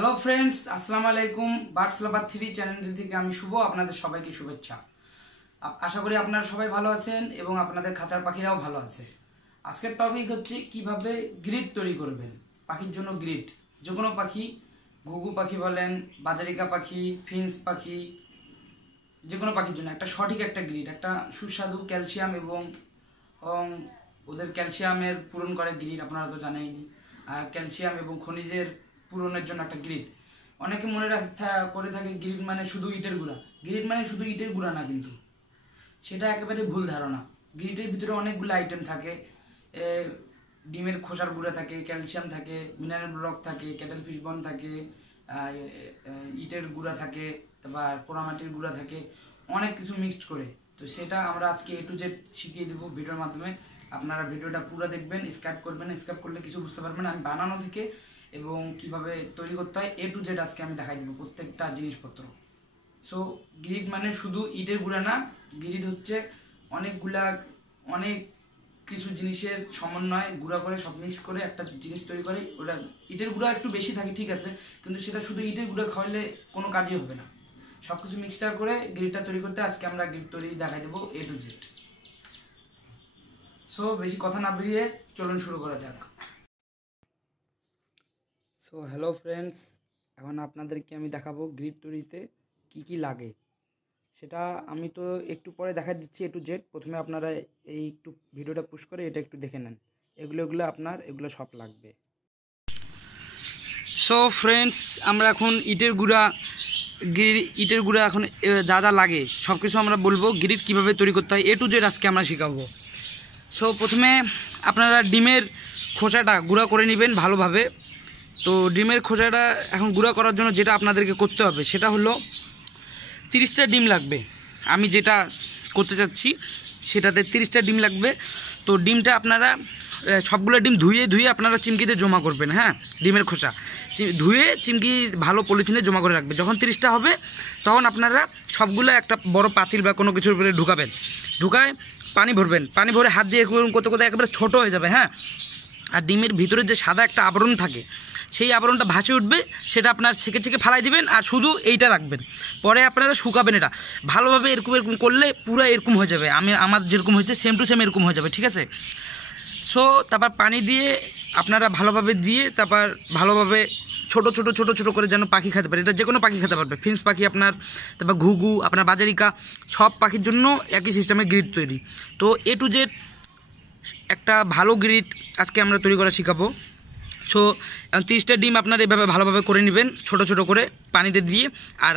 Hello friends, আসসালামু আলাইকুম। Birds লাভার 3 চ্যানেলটি থেকে আমি শুভ, আপনাদের সবাইকে শুভেচ্ছা। আশা করি আপনারা সবাই ভালো আছেন এবং আপনাদের খাঁচার পাখিরাও ভালো আছে। আজকের টপিক হচ্ছে কিভাবে গ্রিড তৈরি করবেন। পাখির জন্য গ্রিড, যে কোনো পাখি, ঘুঘু পাখি বলেন, বাজারিকা পাখি, ফিন্স পাখি, যে কোনো পাখির জন্য একটা সঠিক একটা গ্রিড, একটা সুস্বাদু ক্যালসিয়াম এবং ওদের ক্যালসিয়ামের পূরণ করে গ্রিড, আপনারা তো জানেনই। আর ক্যালসিয়াম এবং খনিজের পূরণের জন্য একটা গ্রিড। অনেকে মনে করে থাকে গ্রিড মানে শুধু ইটের গুঁড়া। গ্রিড মানে শুধু ইটের গুঁড়া না, কিন্তু সেটা একেবারে ভুল ধারণা। গ্রিডের ভিতরে অনেকগুলো আইটেম থাকে। ডিমের খোসার গুঁড়া থাকে, ক্যালসিয়াম থাকে, মিনারেল ব্লক থাকে, ক্যাটেল ফিশ বন থাকে, ইটের গুঁড়া থাকে, তারপর পোড়ামাটির গুঁড়া থাকে, অনেক কিছু মিক্সড করে। তো সেটা আমরা আজকে A to Z শিখিয়ে দেবো ভিডিওর মাধ্যমে। আপনারা ভিডিওটা পুরো দেখবেন, স্কিপ করবেন না। স্কিপ করলে কিছু বুঝতে পারবেন না। আমি বানানো থেকে এবং কিভাবে তৈরি করতে হয় A to Z আজকে আমি দেখাই দেবো প্রত্যেকটা জিনিসপত্র। সো গ্রিড মানে শুধু ইটের গুঁড়া না, গ্রিড হচ্ছে অনেক কিছু জিনিসের সমন্বয়, গুঁড়া করে সব মিক্স করে একটা জিনিস তৈরি করে। ওটা ইটের গুঁড়া একটু বেশি থাকে, ঠিক আছে, কিন্তু সেটা শুধু ইটের গুঁড়া খাওয়াইলে কোনো কাজই হবে না। সব কিছু মিক্সচার করে গ্রিডটা তৈরি করতে আজকে আমরা গ্রিড তৈরি দেখাই দেবো A to Z। সো বেশি কথা না বেরিয়ে চলুন শুরু করা যাক। সো হ্যালো ফ্রেন্ডস, এখন আপনাদেরকে আমি দেখাবো গ্রিড তৈরিতে কি কি লাগে। সেটা আমি তো একটু পরে দেখা দিচ্ছি A to Z। প্রথমে আপনারা এই একটু ভিডিওটা পুশ করে এটা একটু দেখে নেন। এগুলো এগুলো সব লাগবে। সো ফ্রেন্ডস, আমরা এখন ইটের গুঁড়া এখন যা যা লাগে সব কিছু আমরা বলবো। গ্রিড কীভাবে তৈরি করতে হয় A to Z আজকে আমরা শেখাবো। সো প্রথমে আপনারা ডিমের খোসাটা গুঁড়া করে নেবেন ভালোভাবে। তো ডিমের খোসাটা এখন গুঁড়া করার জন্য যেটা আপনাদেরকে করতে হবে সেটা হলো 30টা ডিম লাগবে। আমি যেটা করতে চাচ্ছি সেটাতে 30টা ডিম লাগবে। তো ডিমটা আপনারা সবগুলো ডিম ধুয়ে আপনারা চিমকিতে জমা করবেন। হ্যাঁ, ডিমের খোসা ধুয়ে চিমকি ভালো পলিথিনে জমা করে রাখবে। যখন 30টা হবে তখন আপনারা সবগুলো একটা বড় পাতিল বা কোনো কিছুর উপরে ঢুকাবেন। ঢুকায় পানি ভরবেন। পানি ভরে হাত দিয়ে করতে করতে একেবারে ছোটো হয়ে যাবে। হ্যাঁ, আর ডিমের ভিতরে যে সাদা একটা আবরণ থাকে, সেই আবরণটা ভাসে উঠবে, সেটা আপনার ছেঁকে ফালাই দিবেন আর শুধু এইটা রাখবেন। পরে আপনারা শুকাবেন। এটা ভালোভাবে এরকম করলে পুরো এরকম হয়ে যাবে। আমার যেরকম হয়েছে সেম টু সেম এরকম হয়ে যাবে, ঠিক আছে। সো তারপর পানি দিয়ে আপনারা ভালোভাবে দিয়ে তারপর ভালোভাবে ছোটো করে যেন পাখি খেতে পারে। এটা যে কোনো পাখি খেতে পারবে। ফিন্স পাখি আপনার, তারপর ঘুঘু, আপনার বাজারিকা, সব পাখির জন্য একই সিস্টেমে গ্রিড তৈরি। তো A to Z একটা ভালো গ্রিড আজকে আমরা তৈরি করা শেখাবো। সো 30টা ডিম আপনারা এভাবে ভালোভাবে করে নেবেন, ছোটো করে পানিতে দিয়ে। আর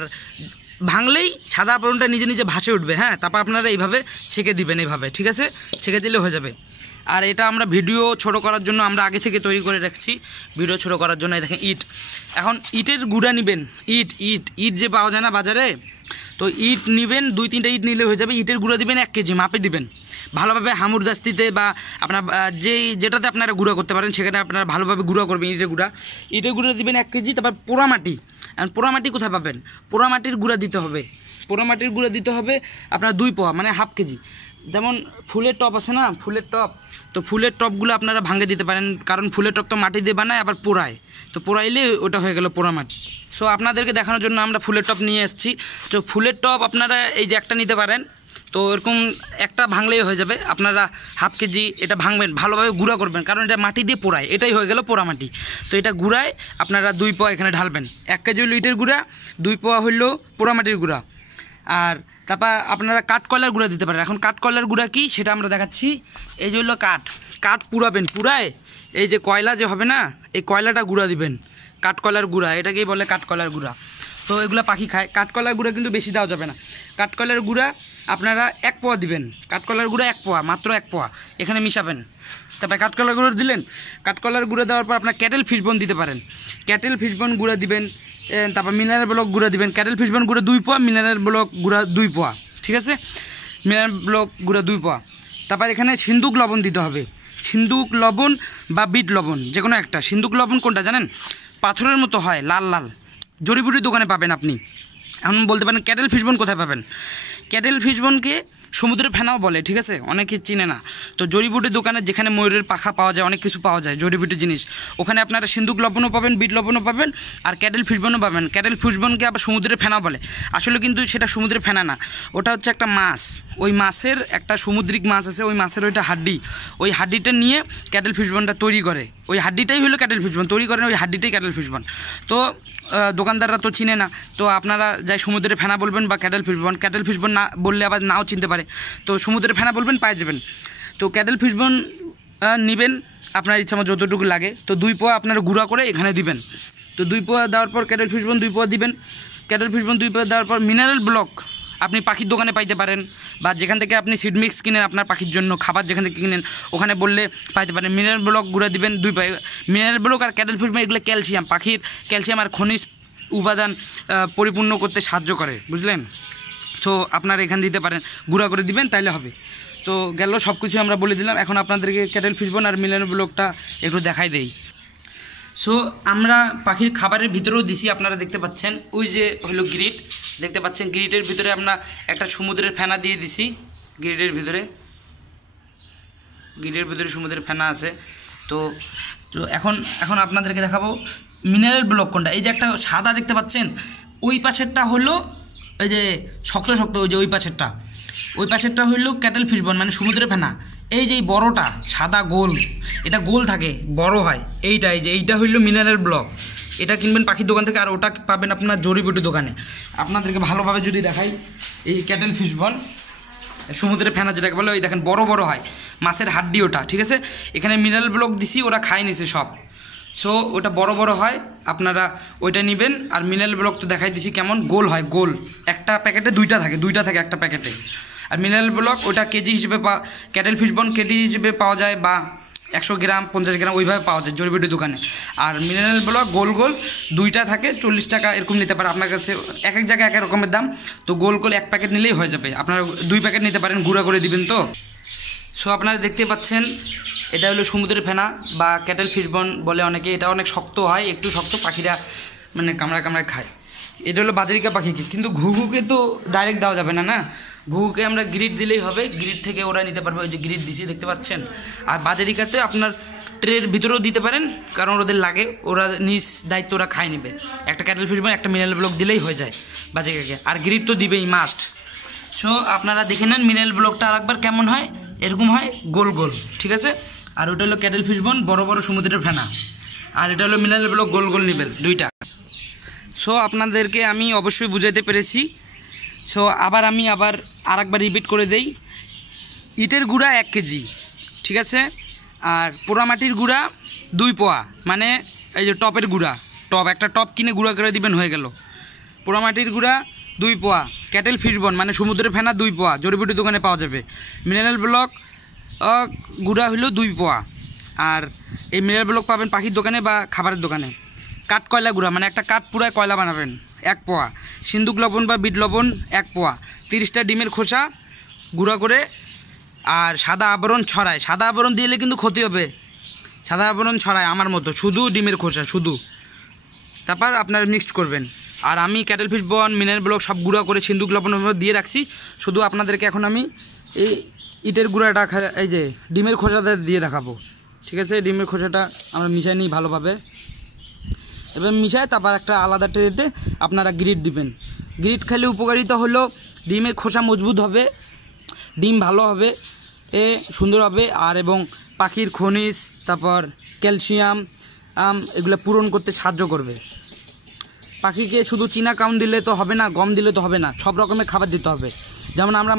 ভাঙলেই সাদা আবরণটা নিজে নিজে ভাসে উঠবে। হ্যাঁ, তারপর আপনারা এইভাবে ছেঁকে দিবেন, এইভাবে, ঠিক আছে, ছেঁকে দিলে হয়ে যাবে। আর এটা আমরা ভিডিও ছোট করার জন্য আমরা আগে থেকে তৈরি করে রাখছি। ভিডিও ছোট করার জন্য দেখেন ইট। এখন ইটের গুঁড়া নেবেন। ইট যে পাওয়া যায় না বাজারে, তো ইট নেবেন, 2-3টা ইট নিলে হয়ে যাবে। ইটের গুঁড়া দিবেন 1 কেজি মাপে দিবেন। ভালোভাবে হামুর দাস্তিতে বা আপনার যেটাতে আপনারা গুঁড়া করতে পারেন সেখানে আপনারা ভালোভাবে গুঁড়া করবেন। ইটের গুঁড়া দিবেন 1 কেজি। তারপর পোড়ামাটি। পোড়ামাটি কোথায় পাবেন? পোড়ামাটির গুঁড়া দিতে হবে। পোড়ামাটির গুঁড়া দিতে হবে আপনার 2 পোয়া, মানে ½ কেজি। যেমন ফুলের টপ আছে না, ফুলের টপ, তো ফুলের টপগুলো আপনারা ভাঙে দিতে পারেন, কারণ ফুলের টপ তো মাটি দিয়ে বানায়, আবার পোড়ায়। তো পোড়াইলে ওটা হয়ে গেল পোড়ামাটি। সো আপনাদেরকে দেখানোর জন্য আমরা ফুলের টপ নিয়ে এসেছি। তো ফুলের টপ আপনারা এই যে একটা নিতে পারেন। তো এরকম একটা ভাঙলেই হয়ে যাবে। আপনারা ½ কেজি এটা ভাঙবেন, ভালোভাবে গুঁড়া করবেন, কারণ এটা মাটি দিয়ে পোড়ায়। এটাই হয়ে গেল পোড়ামাটি। তো এটা গুঁড়ায় আপনারা 2 পোয়া এখানে ঢালবেন। 1 কেজি হইল ইটের গুঁড়া, 2 পোয়া হইল পোড়ামাটির গুঁড়া। আর তারপর আপনারা কাঠকয়লার গুঁড়া দিতে পারেন। এখন কাঠকয়লার গুঁড়া কি সেটা আমরা দেখাচ্ছি। এই যে হলো কাঠ পুড়াবেন। পুড়ায় এই যে কয়লা যে হবে না, এই কয়লাটা গুঁড়া দিবেন। কাঠকয়লার গুঁড়া, এটাকেই বলে কাঠকয়লার গুঁড়া। তো এগুলো পাখি খায়। কাঠকয়লার গুঁড়া কিন্তু বেশি দেওয়া যাবে না। কাঠকয়লার গুঁড়া আপনারা 1 পোয়া দিবেন। কাঠকয়লার গুঁড়া 1 পোয়া, মাত্র 1 পোয়া এখানে মিশাবেন। তারপরে কাঠকয়লার গুঁড়ো দিলেন। কাঠকয়লার গুঁড়া দেওয়ার পর আপনার ক্যাটেল ফিশ বন দিতে পারেন। ক্যাটেল ফিশ বন গুঁড়া দিবেন। তারপর মিনারেল ব্লক গুঁড়া দিবেন। ক্যাটেল ফিশ বন গুঁড়া 2 পোয়া, মিনারেল ব্লক গুঁড়া 2 পোয়া, ঠিক আছে, মিনারেল ব্লক গুঁড়া 2 পোয়া। তারপর এখানে সিন্দুক লবণ দিতে হবে। সিন্দুক লবণ বা বিট লবণ, যে কোনো একটা। সিন্দুক লবণ কোনটা জানেন? পাথরের মতো হয়, লাল লাল, জড়িবুটির দোকানে পাবেন আপনি। এখন বলতে পারেন ক্যাটেল ফিশ বন কোথায় পাবেন? ক্যাটেল ফিশ বনকে সমুদ্রের ফেনাও বলে, ঠিক আছে, অনেকে চিনে না। তো জড়িবুটির দোকানে যেখানে ময়ূরের পাখা পাওয়া যায়, অনেক কিছু পাওয়া যায় জড়িবুটির জিনিস, ওখানে আপনারা সিন্দুক লবণও পাবেন, বিট লবণও পাবেন, আর ক্যাটেল ফিশবনও পাবেন। ক্যাটেল ফিশবনকে আবার সমুদ্রের ফেনাও বলে, আসলে কিন্তু সেটা সমুদ্রের ফেনা না, ওটা হচ্ছে একটা মাছ। ওই মাছের একটা সামুদ্রিক মাছ আছে, ওই মাছের ওইটা হাড্ডি, ওই হাড্ডিটা নিয়ে ক্যাটেল ফিশবনটা তৈরি করে, ওই হাড্ডিটাই হলো ক্যাটেল ফিশবন তৈরি করেন, ওই হাড্ডিটাই ক্যাটেল ফিশবন। তো দোকানদাররা তো চিনে না, তো আপনারা যাই সমুদ্রের ফেনা বলবেন বা ক্যাটেল ফিশবন না বললে আবার নাও চিনতে পারে, তো সমুদ্রের ফেনা বলবেন, পায়ে যাবেন। তো ক্যাটেল ফিশবন নেবেন আপনার ইচ্ছা মতো যতটুকু লাগে। তো 2 পোয়া আপনারা গুঁড়া করে এখানে দিবেন। তো 2 পোয়া দেওয়ার পর ক্যাটেল ফিশবন 2 পোয়া দিবেন। ক্যাটেল ফিশবন 2 পোয়া দেওয়ার পর মিনারেল ব্লক আপনি পাখির দোকানে পাইতে পারেন, বা যেখান থেকে আপনি সিড মিক্স কিনেন আপনার পাখির জন্য খাবার যেখান থেকে কিনেন ওখানে বললে পাইতে পারেন। মিনারেল ব্লক গুঁড়া দিবেন 2 পোয়া। মিনারেল ব্লক আর ক্যাটেল ফিশবন এগুলো ক্যালসিয়াম, পাখির ক্যালসিয়াম আর খনিজ উপাদান পরিপূর্ণ করতে সাহায্য করে, বুঝলেন। তো আপনারা এখান দিতে পারেন, গুঁড়া করে দিবেন, তাইলে হবে। তো গেল সব কিছু আমরা বলে দিলাম। এখন আপনাদেরকে ক্যাটেল ফিশবন আর মিনারেল ব্লকটা একটু দেখাই দেই। সো আমরা পাখির খাবারের ভিতরেও দিছি, আপনারা দেখতে পাচ্ছেন ওই যে হলো গ্রিট, দেখতে পাচ্ছেন গ্রিটের ভিতরে আমরা একটা সমুদ্রের ফেনা দিয়ে দিছি। গ্রিটের ভিতরে সমুদ্রের ফেনা আছে। তো এখন আপনাদেরকে দেখাবো মিনারেল ব্লক কোনটা। এই যে একটা সাদা দেখতে পাচ্ছেন, ওই পাশেরটা হলো ওই যে শক্ত ওই যে ওই পাশেরটা হইলো ক্যাটেল ফিশবন মানে সমুদ্রের ফেনা। এই যে বড়টা সাদা গোল, এটা গোল থাকে, বড় হয়, এইটা হইলো মিনারেল ব্লক। এটা কিনবেন পাখির দোকান থেকে, আর ওটা পাবেন আপনার জড়িবুটির দোকানে। আপনাদেরকে ভালোভাবে যদি দেখাই, এই ক্যাটেল ফিশবন সমুদ্রের ফেনা যেটাকে বলে, ওই দেখেন বড় হয়, মাছের হাড্ডি ওটা, ঠিক আছে। এখানে মিনারেল ব্লক দিছি, ওরা খাই নিছে সব। সো ওটা বড় হয়, আপনারা ওইটা নেবেন। আর মিনারেল ব্লক তো দেখাই দিছি কেমন গোল হয়, গোল একটা প্যাকেটে দুইটা থাকে একটা প্যাকেটে। আর মিনারেল ব্লক ওটা কেজি হিসেবে ক্যাটেল ফিশবন কেজি হিসেবে পাওয়া যায়, বা 100 গ্রাম 50 গ্রাম ওইভাবে পাওয়া যায় জড়িবুটির দোকানে। আর মিনারেল ব্লক গোল দুইটা থাকে, 40 টাকা এরকম নিতে পারে আপনার কাছে, এক জায়গায় এক রকমের দাম। তো গোল 1 প্যাকেট নিলেই হয়ে যাবে, আপনারা 2 প্যাকেট নিতে পারেন, গুঁড়া করে দিবেন। তো সো আপনারা দেখতে পাচ্ছেন এটা হলো সমুদ্রের ফেনা বা ক্যাটেল ফিশবন বলে অনেকে। এটা অনেক শক্ত হয়, একটু শক্ত, পাখিরা মানে কামড়ায় খায়। এটা হলো বাজরিকা পাখি, কিন্তু ঘুঘুকে তো ডাইরেক্ট দেওয়া যাবে না, ঘুঘুকে আমরা গ্রিড দিলেই হবে, গ্রিড থেকে ওরা নিতে পারবে। ওই যে গ্রিড দিছি দেখতে পাচ্ছেন। আর বাজরিকাতে আপনার ট্রের ভিতরেও দিতে পারেন, কারণ ওদের লাগে, ওরা নিজ দায়িত্ব ওরা খায় নেবে। একটা ক্যাটেল ফিশবন একটা মিনারেল ব্লক দিলেই হয়ে যায় বাজরিকাকে, আর গ্রিড তো দিবেই মাস্ট। সো আপনারা দেখে নেন মিনারেল ব্লকটা আরেকবার কেমন হয়, এরকম হয় গোল, ঠিক আছে। আর ওটা হলো ক্যাটেল ফিশবন বড় সমুদ্রের ফেনা, আর এটা হলো মিনারেল ব্লক গোল নিবেল দুইটা। সো আপনাদেরকে আমি অবশ্যই বুঝাইতে পেরেছি। সো আমি আরেকবার রিপিট করে দেই। ইটের গুঁড়া 1 কেজি, ঠিক আছে। আর পোড়ামাটির গুঁড়া 2 পোয়া, মানে এই যে টপের গুঁড়া, একটা টপ কিনে গুঁড়া করে দিবেন, হয়ে গেল। পোড়ামাটির গুঁড়া 2 পোয়া, ক্যাটেল ফিশবন মানে সমুদ্রের ফেনা 2 পোয়া, জড়িবুটির দোকানে পাওয়া যাবে। মিনারেল ব্লক গুঁড়া হইল 2 পোয়া। আর এই মিনারেল ব্লক পাবেন পাখির দোকানে বা খাবারের দোকানে। কাঠ কয়লা গুঁড়া মানে একটা কাঠ পুরায় কয়লা বানাবেন 1 পোয়া। সিন্দুক লবণ বা বিট লবণ 1 পোয়া। 30টা ডিমের খোসা গুঁড়া করে, আর সাদা আবরণ ছড়ায়। সাদা আবরণ দিলে কিন্তু ক্ষতি হবে, সাদা আবরণ ছড়ায় আমার মতো, শুধু ডিমের খোসা শুধু। তারপর আপনারা মিক্সড করবেন। আর আমি ক্যাটেল ফিশবন মিনারেল ব্লক সব গুঁড়া করে সিন্দুক লবণ দিয়ে রাখছি। শুধু আপনাদেরকে এখন আমি এই ইটের গুঁড়াটা এই যে ডিমের খোসাটা দিয়ে দেখাবো, ঠিক আছে। ডিমের খোসাটা আমরা মিশাই নিই ভালোভাবে, এবার মিশাই তারপর একটা আলাদা ট্রেতে আপনারা গ্রিড দিবেন। গ্রিড খেলে উপকারিতা হলো ডিমের খোসা মজবুত হবে, ডিম ভালো হবে, সুন্দর হবে, আর এবং পাখির খনিজ তারপর ক্যালসিয়াম এগুলো পূরণ করতে সাহায্য করবে। পাখিকে শুধু চীনা কাউন দিলে তো হবে না, গম দিলে তো হবে না, সব রকমের খাবার দিতে হবে। যেমন আমরা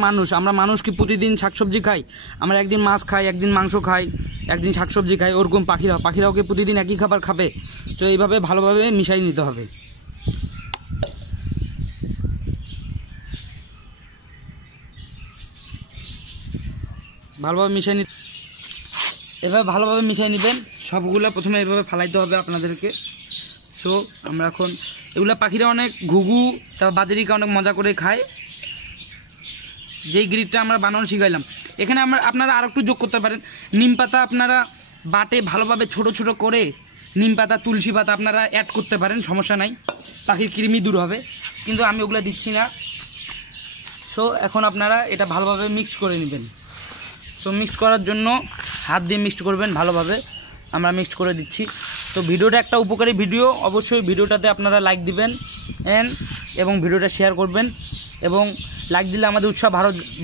মানুষ কি প্রতিদিন শাকসবজি খাই? আমরা একদিন মাছ খাই, একদিন মাংস খাই, একদিন শাকসবজি খাই, ওরকম পাখিরাও কি প্রতিদিন একই খাবার খাবে? তো এইভাবে ভালোভাবে মিশাই নিতে হবে। এভাবে ভালোভাবে মিশাই নেবেন সবগুলো। প্রথমে এভাবে ফালাইতে হবে আপনাদেরকে। সো আমরা এখন এগুলা পাখিরা অনেক ঘুঘু তারপর বাজরিকা অনেক মজা করে খায়। যেই গ্রিডটা আমরা বানানো শিখাইলাম, এখানে আপনারা আরও একটু যোগ করতে পারেন। নিম পাতা আপনারা বাটে ভালোভাবে ছোট করে নিম পাতা, তুলসী পাতা আপনারা অ্যাড করতে পারেন, সমস্যা নাই, পাখির কৃমি দূর হবে। কিন্তু আমি ওগুলো দিচ্ছি না। সো এখন আপনারা এটা ভালোভাবে মিক্স করে নেবেন। সো মিক্স করার জন্য হাত দিয়ে মিক্স করবেন ভালোভাবে, আমরা মিক্স করে দিচ্ছি। তো ভিডিওটা একটা উপকারী ভিডিও, অবশ্যই ভিডিওটাতে আপনারা লাইক দিবেন এবং ভিডিওটা শেয়ার করবেন, এবং লাইক দিলে আমাদের উৎসাহ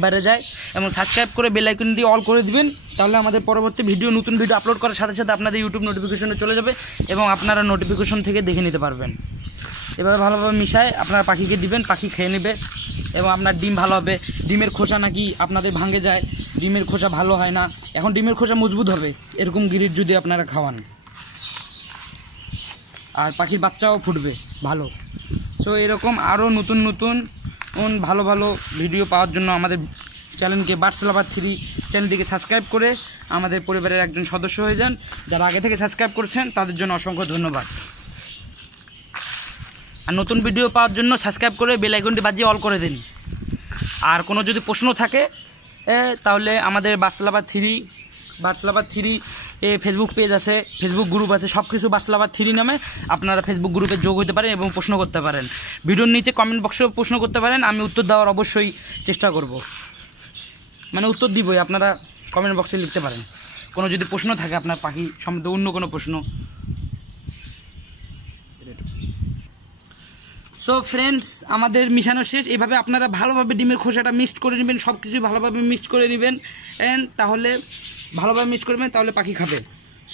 বেড়ে যায়, এবং সাবস্ক্রাইব করে বেল আইকনটি অল করে দিবেন, তাহলে আমাদের পরবর্তী নতুন ভিডিও আপলোড করার সাথে সাথে আপনাদের ইউটিউব নোটিফিকেশনে চলে যাবে এবং আপনারা নোটিফিকেশন থেকে দেখে নিতে পারবেন। এভাবে ভালোভাবে মিশায় আপনারা পাখিকে দিবেন, পাখি খেয়ে নেবে এবং আপনার ডিম ভালো হবে। ডিমের খোসা নাকি আপনাদের ভাঙে যায়, ডিমের খোসা ভালো হয় না, এখন ডিমের খোসা মজবুত হবে এরকম গিরিট যদি আপনারা খাওয়ান, আর পাখির বাচ্চাও ফুটবে ভালো। সো এরকম আরও নতুন ভালো ভিডিও পাওয়ার জন্য আমাদের চ্যানেলকে বার্ডস লাভার 3 চ্যানেলটিকে সাবস্ক্রাইব করে আমাদের পরিবারের একজন সদস্য হয়ে যান। যারা আগে থেকে সাবস্ক্রাইব করেছেন তাদের জন্য অসংখ্য ধন্যবাদ। আর নতুন ভিডিও পাওয়ার জন্য সাবস্ক্রাইব করে বেল আইকনটি বাজিয়ে অল করে দিন। আর কোনো যদি প্রশ্ন থাকে তাহলে আমাদের বার্ডস লাভার 3 ফেসবুক পেজ আছে, ফেসবুক গ্রুপ আছে, সব কিছু বার্ডস লাভার 3 নামে আপনারা ফেসবুক গ্রুপে যোগ হতে পারেন এবং প্রশ্ন করতে পারেন। ভিডিওর নিচে কমেন্ট বক্সেও প্রশ্ন করতে পারেন, আমি উত্তর দেওয়ার অবশ্যই চেষ্টা করব, মানে উত্তর দিবই, আপনারা কমেন্ট বক্সে লিখতে পারেন কোনো যদি প্রশ্ন থাকে আপনার পাখি সম্বন্ধে, অন্য কোনো প্রশ্ন। সো ফ্রেন্ডস, আমাদের মিশানো শেষ। এভাবে আপনারা ভালোভাবে ডিমের খোসাটা মিক্সড করে নেবেন, সব কিছু ভালোভাবে মিক্সড করে নেবেন, তাহলে ভালোভাবে মিক্স করবেন, তাহলে পাখি খাবে।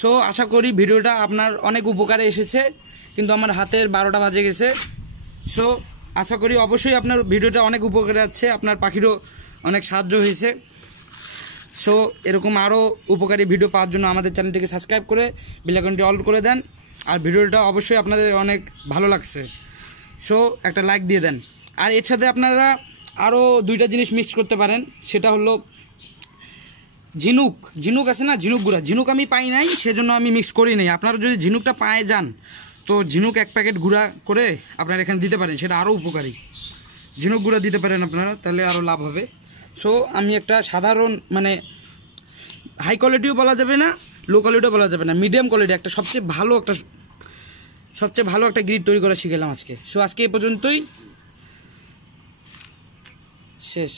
সো আশা করি ভিডিওটা আপনার অনেক উপকারে এসেছে, কিন্তু আমার হাতের 12টা বাজে গেছে। সো আশা করি অবশ্যই আপনার ভিডিওটা অনেক উপকারে আছে, আপনার পাখিরও অনেক সাহায্য হয়েছে। সো এরকম আরও উপকারী ভিডিও পাওয়ার জন্য আমাদের চ্যানেলটিকে সাবস্ক্রাইব করে বেল আইকনটি অল করে দেন। আর ভিডিওটা অবশ্যই আপনাদের অনেক ভালো লাগছে, সো একটা লাইক দিয়ে দেন। আর এর সাথে আপনারা আরও 2টা জিনিস মিক্স করতে পারেন, সেটা হলো ঝিনুক আছে না, ঝিনুক গুঁড়া। ঝিনুক আমি পাই নাই, সেজন্য আমি মিক্স করি নাই। আপনারা যদি ঝিনুকটা পায়ে যান তো ঝিনুক 1 প্যাকেট গুঁড়া করে আপনারা এখানে দিতে পারেন, সেটা আরও উপকারী। ঝিনুক গুঁড়া দিতে পারেন আপনারা, তাহলে আরও লাভ হবে। সো আমি একটা সাধারণ, মানে হাই কোয়ালিটিও বলা যাবে না, লো কোয়ালিটিও বলা যাবে না, মিডিয়াম কোয়ালিটি একটা সবচেয়ে ভালো একটা গ্রিড তৈরি করা শিখলাম আজকে। সো আজকে এই পর্যন্তই, শেষ।